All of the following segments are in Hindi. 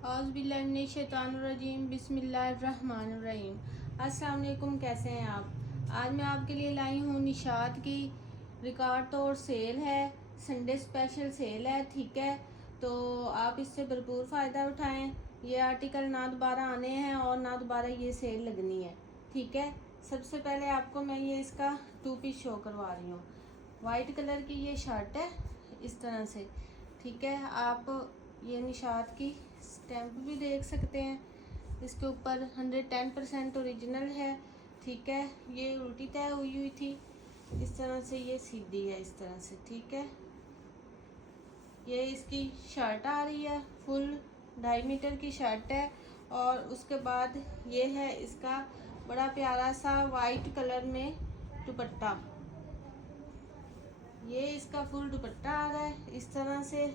औज़ुबिल्लाहिमिनश्शैतानिर्रजीम बिस्मिल्लाहिर्रहमानिर्रहीम। अस्सलाम वालेकुम, कैसे हैं आप। आज मैं आपके लिए लाई हूँ निशात की रिकॉर्ड तोड़ सेल है, संडे स्पेशल सेल है। ठीक है, तो आप इससे भरपूर फ़ायदा उठाएं। ये आर्टिकल ना दोबारा आने हैं और ना दोबारा ये सेल लगनी है। ठीक है, सबसे पहले आपको मैं ये इसका टू पीस शो करवा रही हूँ। वाइट कलर की ये शर्ट है इस तरह से। ठीक है, आप ये निशात की स्टैम्प भी देख सकते हैं। इसके ऊपर 110% ओरिजिनल है। ठीक है, ये उल्टी तय हुई हुई थी इस तरह से, ये सीधी है इस तरह से। ठीक है, ये इसकी शर्ट आ रही है, फुल 2.5 मीटर की शर्ट है। और उसके बाद ये है इसका बड़ा प्यारा सा वाइट कलर में दुपट्टा। ये इसका फुल दुपट्टा आ रहा है इस तरह से।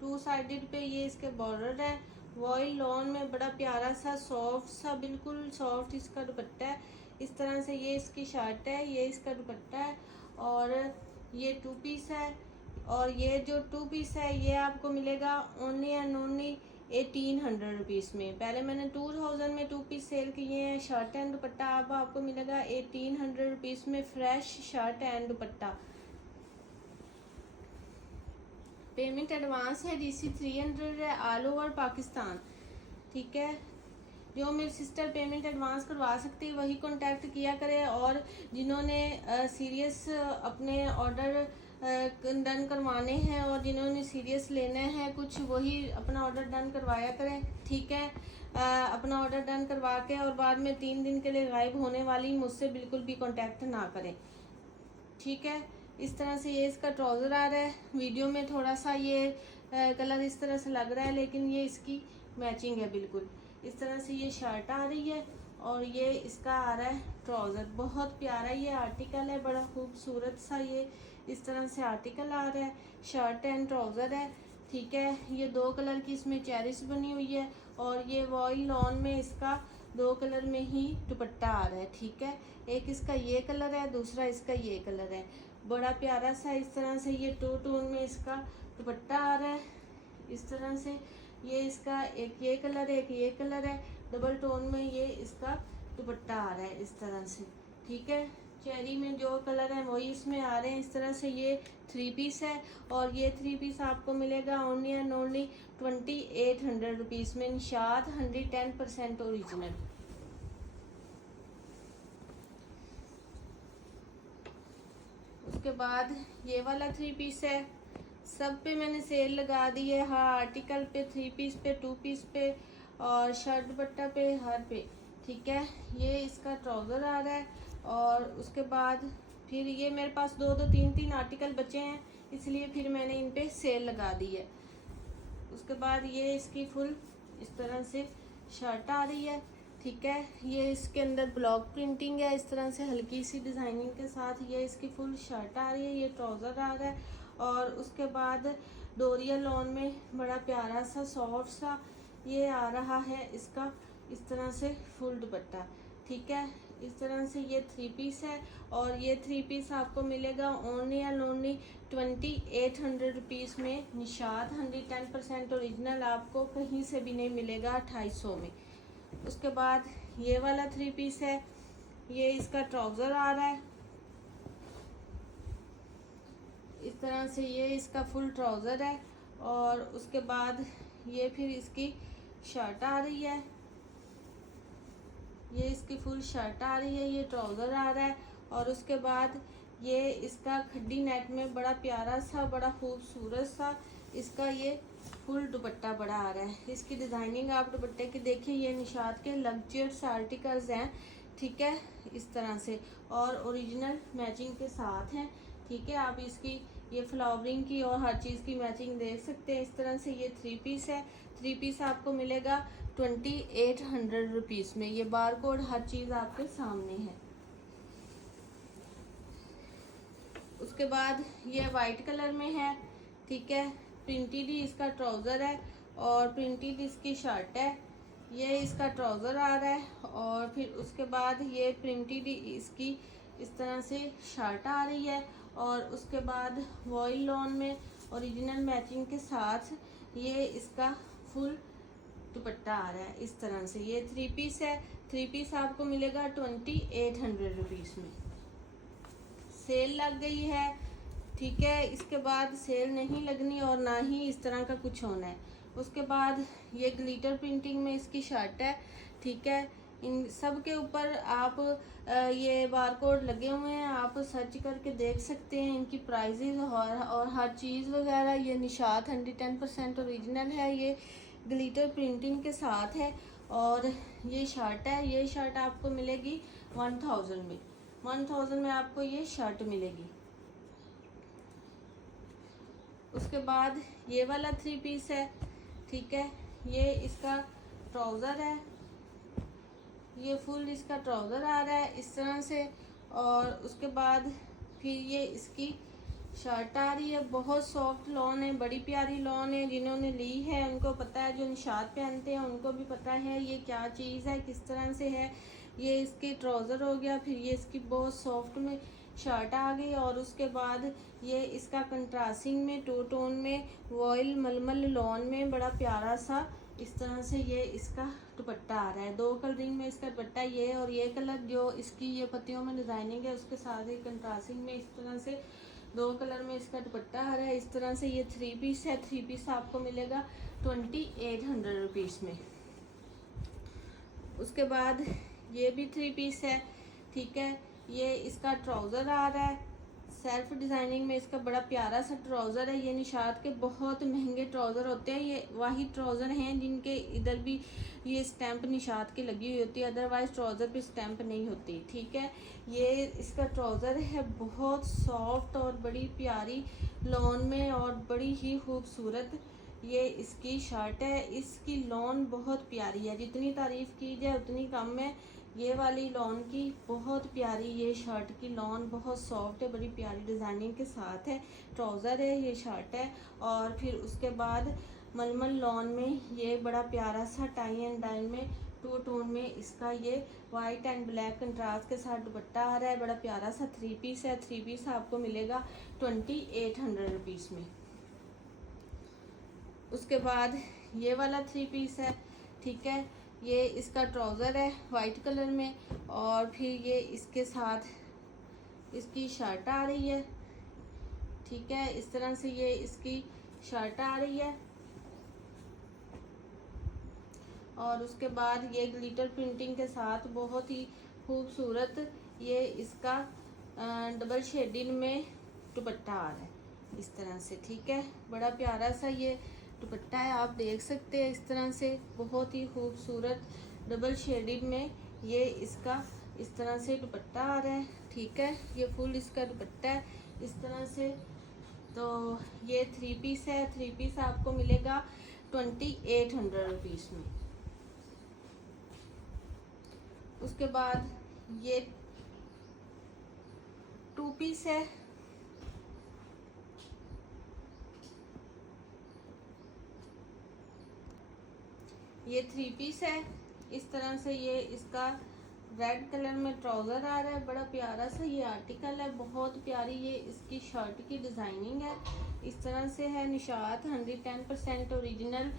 टू साइडेड पे ये इसके बॉर्डर है। वॉइल लॉन में बड़ा प्यारा सा सॉफ्ट सा, बिल्कुल सॉफ्ट इसका दुपट्टा है इस तरह से। ये इसकी शर्ट है, ये इसका दुपट्टा है और ये टू पीस है। और ये जो टू पीस है ये आपको मिलेगा ओनली एंड ओनली 1800 रुपीज़ में। पहले मैंने 2000 में टू पीस सेल किए हैं शर्ट एंड दुपट्टा। अब आपको मिलेगा 1800 रुपीज़ में fresh shirt and dupatta. Payment advance है, DC 300 है, ऑल ओवर पाकिस्तान। ठीक है, जो मेरी सिस्टर पेमेंट एडवांस करवा सकती है वही कांटेक्ट किया करे। और जिन्होंने सीरियस अपने ऑर्डर डन करवाने हैं और जिन्होंने सीरियस लेना है कुछ, वही अपना ऑर्डर डन करवाया करें। ठीक है, अपना ऑर्डर डन करवा के और बाद में 3 दिन के लिए गायब होने वाली मुझसे बिल्कुल भी कांटेक्ट ना करें। ठीक है, इस तरह से ये इसका ट्राउज़र आ रहा है। वीडियो में थोड़ा सा ये कलर इस तरह से लग रहा है, लेकिन ये इसकी मैचिंग है बिल्कुल। इस तरह से ये शर्ट आ रही है और ये इसका आ रहा है ट्राउज़र। बहुत प्यारा ये आर्टिकल है, बड़ा खूबसूरत सा ये इस तरह से आर्टिकल आ रहा है। शर्ट एंड ट्राउज़र है। ठीक है, ये 2 कलर की इसमें चेरिस बनी हुई है और ये वॉइल लॉन में इसका 2 कलर में ही दुपट्टा आ रहा है। ठीक है, एक इसका ये कलर है, दूसरा इसका ये कलर है। बड़ा प्यारा सा इस तरह से ये 2 टोन में इसका दुपट्टा आ रहा है इस तरह से। ये इसका एक ये कलर है, एक ये कलर है, डबल टोन में ये इसका दुपट्टा आ रहा है इस तरह से। ठीक है, चेरी में जो कलर है वही इसमें आ रहे हैं इस तरह से। ये 3 पीस है और ये 3 पीस आपको मिलेगा ओनली एंड ओनली 2800 रुपीज़ में। निशात 110% ओरिजिनल। उसके बाद ये वाला 3 पीस है। सब पे मैंने सेल लगा दी है। हाँ, आर्टिकल पे, 3 पीस पे, 2 पीस पे और शर्ट दुपट्टा पे, हर पे। ठीक है, ये इसका ट्राउज़र आ रहा है। और उसके बाद फिर ये मेरे पास 2-3 आर्टिकल बचे हैं, इसलिए फिर मैंने इन पे सेल लगा दी है। उसके बाद ये इसकी फुल इस तरह से शर्ट आ रही है। ठीक है, ये इसके अंदर ब्लॉक प्रिंटिंग है इस तरह से हल्की सी डिज़ाइनिंग के साथ। ये इसकी फुल शर्ट आ रही है, ये ट्राउज़र आ रहा है। और उसके बाद डोरिया लॉन में बड़ा प्यारा सा सॉफ्ट सा ये आ रहा है इसका इस तरह से फुल दुपट्टा। ठीक है, इस तरह से ये 3 पीस है और ये 3 पीस आपको मिलेगा ओनली एंड ओनली 2800 रुपीज़ में। निशात 110% ओरिजिनल, आपको कहीं से भी नहीं मिलेगा 2800 में। उसके बाद ये वाला 3 पीस है, ये इसका ट्राउज़र आ रहा है इस तरह से। ये इसका फुल ट्राउज़र है और उसके बाद ये फिर इसकी शर्ट आ रही है। ये इसकी फुल शर्ट आ रही है, ये ट्राउज़र आ रहा है। और उसके बाद ये इसका खड्डी नेट में बड़ा प्यारा सा, बड़ा खूबसूरत सा इसका ये फुल दुपट्टा बड़ा आ रहा है। इसकी डिज़ाइनिंग आप दुपट्टे की देखिए, ये निशात के लग्जरियस आर्टिकल्स हैं। ठीक है, इस तरह से और ओरिजिनल मैचिंग के साथ हैं। ठीक है, आप इसकी ये फ्लावरिंग की और हर चीज़ की मैचिंग देख सकते हैं इस तरह से। ये 3 पीस है। 3 पीस आपको मिलेगा 2800 रुपीज़ में। ये बार कोड हर चीज़ आपके सामने है। उसके बाद ये वाइट कलर में है। ठीक है, प्रिंटेड ही इसका ट्राउज़र है और प्रिंटेड इसकी शर्ट है। ये इसका ट्राउज़र आ रहा है और फिर उसके बाद ये प्रिंटेड इसकी इस तरह से शर्ट आ रही है। और उसके बाद वॉइल लॉन में ओरिजिनल मैचिंग के साथ ये इसका फुल दुपट्टा आ रहा है इस तरह से। ये 3 पीस है, 3 पीस आपको मिलेगा 2800 रुपीज़ में। सेल लग गई है, ठीक है। इसके बाद सेल नहीं लगनी और ना ही इस तरह का कुछ होना है। उसके बाद ये ग्लिटर प्रिंटिंग में इसकी शर्ट है, ठीक है। इन सब के ऊपर आप ये बारकोड लगे हुए हैं, आप सर्च करके देख सकते हैं इनकी प्राइजेज और हर चीज़ वगैरह। ये निशात 110% ओरिजिनल है, ये ग्लिटर प्रिंटिंग के साथ है। और ये शर्ट है, ये शर्ट आपको मिलेगी 1000 में, 1000 में आपको ये शर्ट मिलेगी। उसके बाद ये वाला 3 पीस है, ठीक है। ये इसका ट्राउज़र है, ये फुल इसका ट्राउज़र आ रहा है इस तरह से। और उसके बाद फिर ये इसकी शर्ट आ रही है। बहुत सॉफ्ट लॉन है, बड़ी प्यारी लॉन है। जिन्होंने ली है उनको पता है, जो निशात पहनते हैं उनको भी पता है ये क्या चीज़ है, किस तरह से है। ये इसकी ट्राउज़र हो गया, फिर ये इसकी बहुत सॉफ्ट में शर्ट आ गई। और उसके बाद ये इसका कंट्रास्टिंग में 2 टोन में वॉयल मलमल लॉन में बड़ा प्यारा सा इस तरह से ये इसका दुपट्टा आ रहा है। 2 कलरिंग में इसका दुपट्टा, ये और ये कलर जो इसकी ये पत्तियों में डिजाइनिंग है उसके साथ ही कंट्रास्टिंग में इस तरह से 2 कलर में इसका दुपट्टा आ रहा है इस तरह से। ये 3 पीस है, 3 पीस आपको मिलेगा 2800 रुपीज़ में। उसके बाद ये भी 3 पीस है, ठीक है। ये इसका ट्राउज़र आ रहा है, सेल्फ डिज़ाइनिंग में इसका बड़ा प्यारा सा ट्राउज़र है। ये निशात के बहुत महंगे ट्राउज़र होते हैं, ये वही ट्राउज़र हैं जिनके इधर भी ये स्टैंप निशात की लगी हुई होती है, अदरवाइज़ ट्राउज़र पे स्टैंप नहीं होती, ठीक है। ये इसका ट्राउज़र है, बहुत सॉफ्ट और बड़ी प्यारी लॉन में और बड़ी ही खूबसूरत ये इसकी शर्ट है। इसकी लॉन बहुत प्यारी है, जितनी तारीफ़ की जाए उतनी कम है। ये वाली लॉन की बहुत प्यारी ये शर्ट की लॉन बहुत सॉफ्ट है, बड़ी प्यारी डिज़ाइनिंग के साथ है। ट्राउज़र है, ये शर्ट है। और फिर उसके बाद मलमल लॉन में ये बड़ा प्यारा सा टाई एंड डाई में 2 टोन में इसका ये वाइट एंड ब्लैक कंट्रास्ट के साथ दुपट्टा आ रहा है। बड़ा प्यारा सा 3 पीस है, 3 पीस आपको मिलेगा 2800 रुपीज़ में। उसके बाद ये वाला 3 पीस है, ठीक है। ये इसका ट्राउज़र है वाइट कलर में और फिर ये इसके साथ इसकी शर्ट आ रही है, ठीक है। इस तरह से ये इसकी शर्ट आ रही है। और उसके बाद ये ग्लिटर प्रिंटिंग के साथ बहुत ही खूबसूरत ये इसका डबल शेडिंग में दुपट्टा आ रहा है इस तरह से, ठीक है। बड़ा प्यारा सा ये दुपट्टा है, आप देख सकते हैं इस तरह से बहुत ही खूबसूरत डबल शेडिंग में ये इसका इस तरह से दुपट्टा आ रहा है, ठीक है। ये फुल इसका दुपट्टा है इस तरह से। तो ये 3 पीस है, 3 पीस आपको मिलेगा 2800 रुपीज़ में। उसके बाद ये 2 पीस है, ये 3 पीस है इस तरह से। ये इसका रेड कलर में ट्राउज़र आ रहा है, बड़ा प्यारा सा ये आर्टिकल है, बहुत प्यारी ये इसकी शर्ट की डिज़ाइनिंग है इस तरह से है। निशात 110% ओरिजिनल।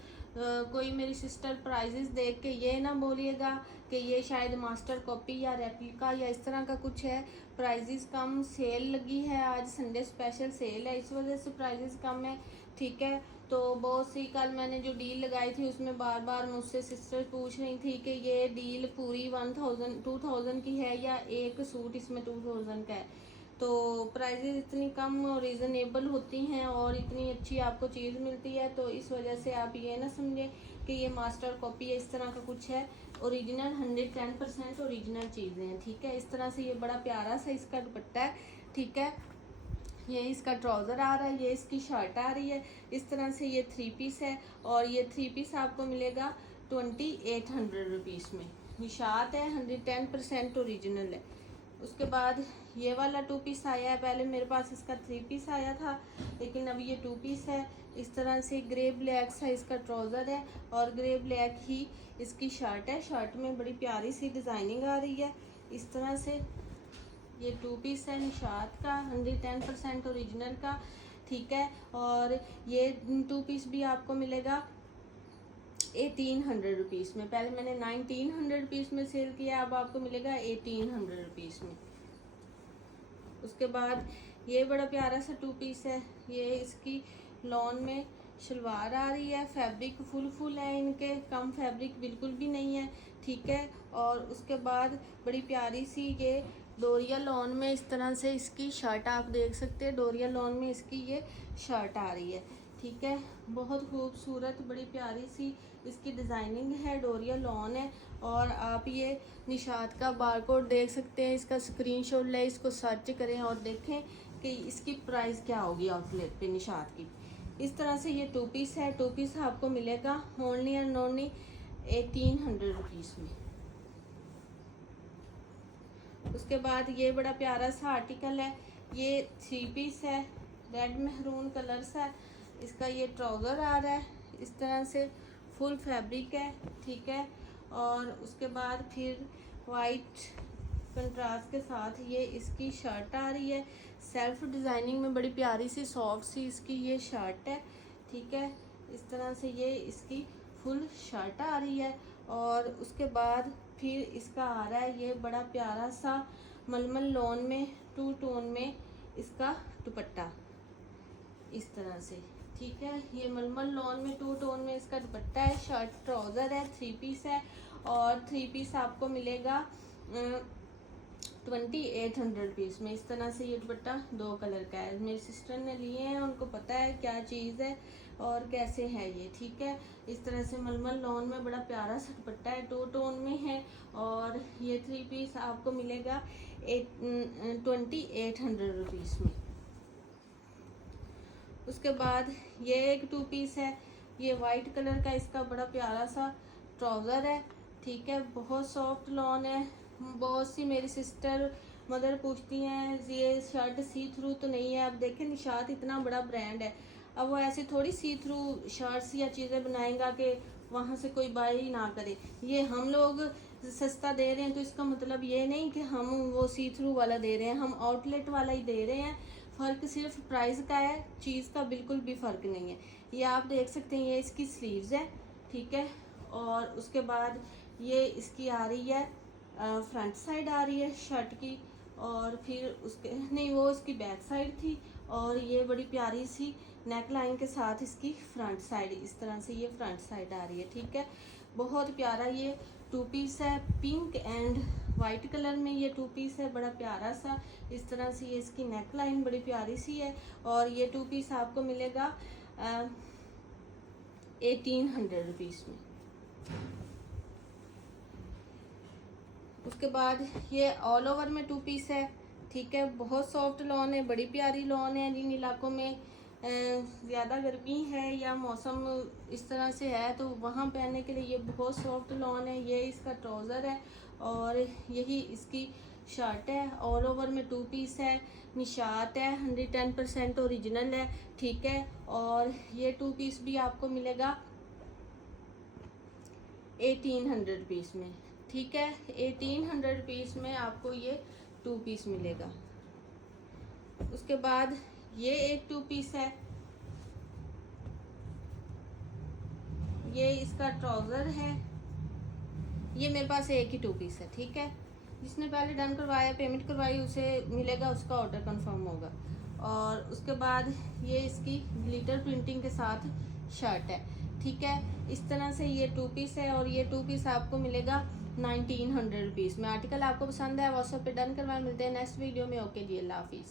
कोई मेरी सिस्टर प्राइजेस देख के ये ना बोलिएगा कि ये शायद मास्टर कॉपी या रेप्लिका या इस तरह का कुछ है। प्राइजेस कम, सेल लगी है, आज संडे स्पेशल सेल है, इस वजह से प्राइजेस कम है, ठीक है। तो बहुत सी कल मैंने जो डील लगाई थी उसमें बार बार मुझसे सिस्टर पूछ रही थी कि ये डील पूरी 2000 की है या एक सूट इसमें 2000 का है। तो प्राइजेस इतनी कम और रीज़नेबल होती हैं और इतनी अच्छी आपको चीज़ मिलती है, तो इस वजह से आप ये ना समझें कि ये मास्टर कॉपी है, इस तरह का कुछ है। ओरिजिनल 110% ओरिजिनल चीज़ें हैं, ठीक है। इस तरह से ये बड़ा प्यारा सा इसका दुपट्टा है, ठीक है। ये इसका ट्राउज़र आ रहा है, ये इसकी शर्ट आ रही है इस तरह से। ये 3 पीस है और ये 3 पीस आपको मिलेगा 2800 रुपीज़ में। निशात है, 110% ओरिजिनल है। उसके बाद ये वाला 2 पीस आया है, पहले मेरे पास इसका 3 पीस आया था लेकिन अब ये 2 पीस है इस तरह से। ग्रे ब्लैक सा इसका ट्राउज़र है और ग्रे ब्लैक ही इसकी शर्ट है। शर्ट में बड़ी प्यारी सी डिज़ाइनिंग आ रही है इस तरह से। ये 2 पीस है निशात का, 110% ओरिजिनल का, ठीक है। और ये 2 पीस भी आपको मिलेगा 1800 में। पहले मैंने 1900 में सेल किया, अब आपको मिलेगा 1800 में। उसके बाद ये बड़ा प्यारा सा 2 पीस है। ये इसकी लॉन में शलवार आ रही है, फैब्रिक फुल है इनके, कम फैब्रिक बिल्कुल भी नहीं है, ठीक है। और उसके बाद बड़ी प्यारी सी ये डोरिया लॉन में इस तरह से इसकी शर्ट आप देख सकते हैं। डोरिया लॉन में इसकी ये शर्ट आ रही है, ठीक है। बहुत खूबसूरत बड़ी प्यारी सी इसकी डिज़ाइनिंग है, डोरिया लॉन है। और आप ये निशात का बारकोड देख सकते हैं, इसका स्क्रीनशॉट लें, इसको सर्च करें और देखें कि इसकी प्राइस क्या होगी आउटलेट पे निशात की। इस तरह से ये 2 पीस है। 2 पीस आपको मिलेगा ओनली एंड ओनली 1800 में। उसके बाद ये बड़ा प्यारा सा आर्टिकल है, ये 3 पीस है, रेड मेहरून कलर सा। इसका ये ट्राउज़र आ रहा है, इस तरह से फुल फैब्रिक है, ठीक है। और उसके बाद फिर वाइट कंट्रास्ट के साथ ये इसकी शर्ट आ रही है, सेल्फ डिज़ाइनिंग में बड़ी प्यारी सी सॉफ्ट सी इसकी ये शर्ट है, ठीक है। इस तरह से ये इसकी फुल शर्ट आ रही है। और उसके बाद फिर इसका आ रहा है ये बड़ा प्यारा सा मलमल लॉन में 2 टोन में इसका दुपट्टा, इस तरह से, ठीक है। ये मलमल लॉन में 2 टोन में इसका दुपट्टा है, शर्ट ट्राउज़र है, 3 पीस है। और 3 पीस आपको मिलेगा 2800 में। इस तरह से ये दुपट्टा 2 कलर का है, मेरी सिस्टर ने लिए हैं, उनको पता है क्या चीज़ है और कैसे है ये, ठीक है। इस तरह से मलमल लॉन में बड़ा प्यारा सा दुपट्टा है, 2 टोन में है। और ये 3 पीस आपको मिलेगा 2800 में। उसके बाद ये एक 2 पीस है, ये वाइट कलर का, इसका बड़ा प्यारा सा ट्राउज़र है, ठीक है। बहुत सॉफ्ट लॉन है। बहुत सी मेरी सिस्टर मदर पूछती हैं ये शर्ट सी थ्रू तो नहीं है। अब देखें निशात इतना बड़ा ब्रांड है, अब वो ऐसी थोड़ी सी थ्रू शर्ट्स या चीज़ें बनाएगा कि वहाँ से कोई बाय ही ना करे। ये हम लोग सस्ता दे रहे हैं तो इसका मतलब ये नहीं कि हम वो सी थ्रू वाला दे रहे हैं, हम आउटलेट वाला ही दे रहे हैं। फ़र्क सिर्फ प्राइस का है, चीज़ का बिल्कुल भी फ़र्क नहीं है। ये आप देख सकते हैं, ये इसकी स्लीव्स है, ठीक है। और उसके बाद ये इसकी आ रही है फ्रंट साइड आ रही है शर्ट की, और फिर उसके नहीं वो इसकी बैक साइड थी। और ये बड़ी प्यारी सी नेक लाइन के साथ इसकी फ्रंट साइड, इस तरह से ये फ्रंट साइड आ रही है, ठीक है। बहुत प्यारा ये 2 पीस है, पिंक एंड वाइट कलर में ये 2 पीस है, बड़ा प्यारा सा। इस तरह से ये इसकी नेक लाइन बड़ी प्यारी सी है। और ये 2 पीस आपको मिलेगा 1800 में। उसके बाद ये ऑल ओवर में 2 पीस है, ठीक है। बहुत सॉफ्ट लॉन है, बड़ी प्यारी लॉन है। जिन इलाकों में ज़्यादा गर्मी है या मौसम इस तरह से है तो वहाँ पहनने के लिए ये बहुत सॉफ्ट लॉन है। ये इसका ट्राउज़र है और यही इसकी शर्ट है। ऑल ओवर में 2 पीस है, निशात है, 110% ओरिजिनल है, ठीक है। और ये 2 पीस भी आपको मिलेगा 1800 में, ठीक है। 1800 में आपको ये 2 पीस मिलेगा। उसके बाद ये एक 2 पीस है, ये इसका ट्राउज़र है। ये मेरे पास एक ही 2 पीस है, ठीक है। जिसने पहले डन करवाया, पेमेंट करवाई, उसे मिलेगा, उसका ऑर्डर कंफर्म होगा। और उसके बाद ये इसकी ग्लिटर प्रिंटिंग के साथ शर्ट है, ठीक है। इस तरह से ये 2 पीस है और ये 2 पीस आपको मिलेगा 1900 में। आर्टिकल आपको पसंद है व्हाट्सएप पे डन करवाएं। मिलते हैं नेक्स्ट वीडियो में। ओके जी, अल्लाह हाफिज़।